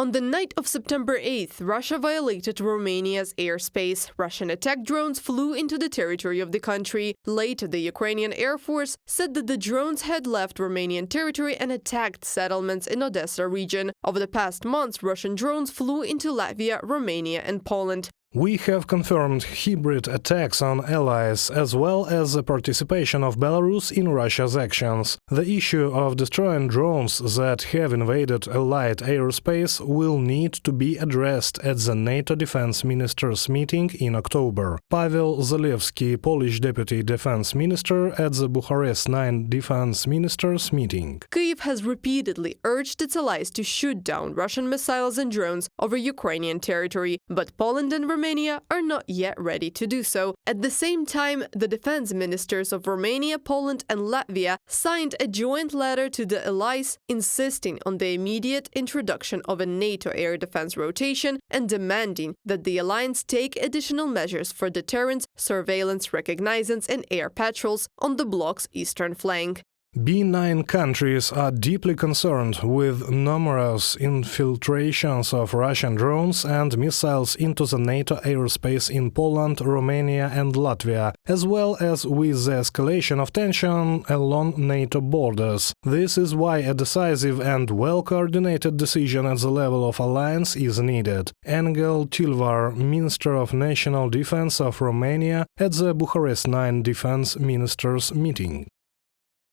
On the night of September 8th, Russia violated Romania's airspace. Russian attack drones flew into the territory of the country. Later, the Ukrainian Air Force said that the drones had left Romanian territory and attacked settlements in Odessa region. Over the past months, Russian drones flew into Latvia, Romania, and Poland. We have confirmed hybrid attacks on allies, as well as the participation of Belarus in Russia's actions. The issue of destroying drones that have invaded Allied airspace will need to be addressed at the NATO defense ministers' meeting in October. Paweł Zalewski, Polish deputy defense minister, at the Bucharest Nine defense ministers' meeting. Kyiv has repeatedly urged its allies to shoot down Russian missiles and drones over Ukrainian territory, but Poland and Romania are not yet ready to do so. At the same time, the defense ministers of Romania, Poland, and Latvia signed a joint letter to the allies insisting on the immediate introduction of a NATO air defense rotation and demanding that the alliance take additional measures for deterrence, surveillance, reconnaissance, and air patrols on the bloc's eastern flank. B9 countries are deeply concerned with numerous infiltrations of Russian drones and missiles into the NATO airspace in Poland, Romania, and Latvia, as well as with the escalation of tension along NATO borders. This is why a decisive and well-coordinated decision at the level of alliance is needed. Angel Tilvar, Minister of National Defense of Romania, at the Bucharest Nine defense ministers' meeting.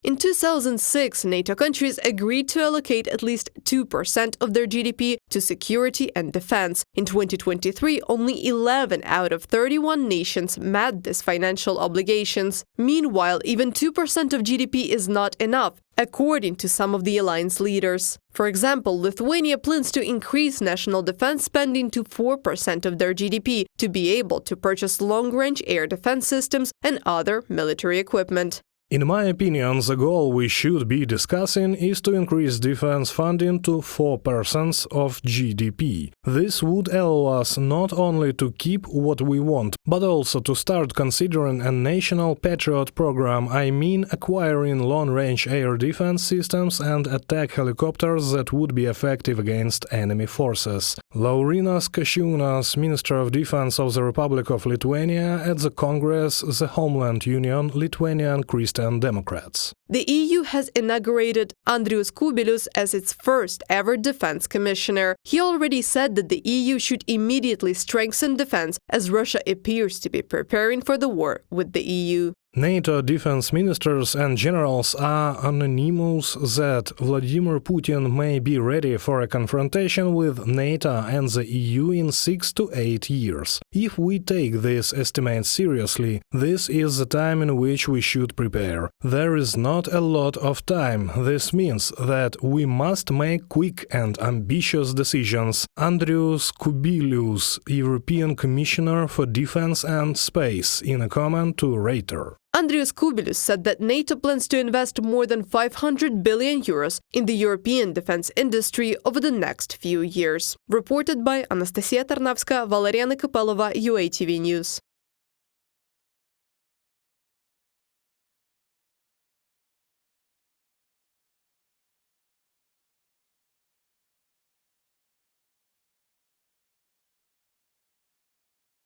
In 2006, NATO countries agreed to allocate at least 2% of their GDP to security and defense. In 2023, only 11 out of 31 nations met these financial obligations. Meanwhile, even 2% of GDP is not enough, according to some of the alliance leaders. For example, Lithuania plans to increase national defense spending to 4% of their GDP to be able to purchase long-range air defense systems and other military equipment. In my opinion, the goal we should be discussing is to increase defense funding to 4% of GDP. This would allow us not only to keep what we want, but also to start considering a national Patriot program, I mean acquiring long-range air defense systems and attack helicopters that would be effective against enemy forces. Laurynas Kasčiūnas, Minister of Defense of the Republic of Lithuania, at the Congress, the Homeland Union, Lithuanian Christian Democrats. The EU has inaugurated Andrius Kubilius as its first-ever defense commissioner. He already said that the EU should immediately strengthen defense, as Russia appears to be preparing for the war with the EU. NATO defense ministers and generals are unanimous that Vladimir Putin may be ready for a confrontation with NATO and the EU in 6 to 8 years. If we take this estimate seriously, this is the time in which we should prepare. There is not a lot of time. This means that we must make quick and ambitious decisions. Andrius Kubilius, European Commissioner for Defense and Space, in a comment to Reuters. Andrius Kubilius said that NATO plans to invest more than 500 billion euros in the European defense industry over the next few years. Reported by Anastasia Tarnavska, Valeria Nikopelova, UATV News.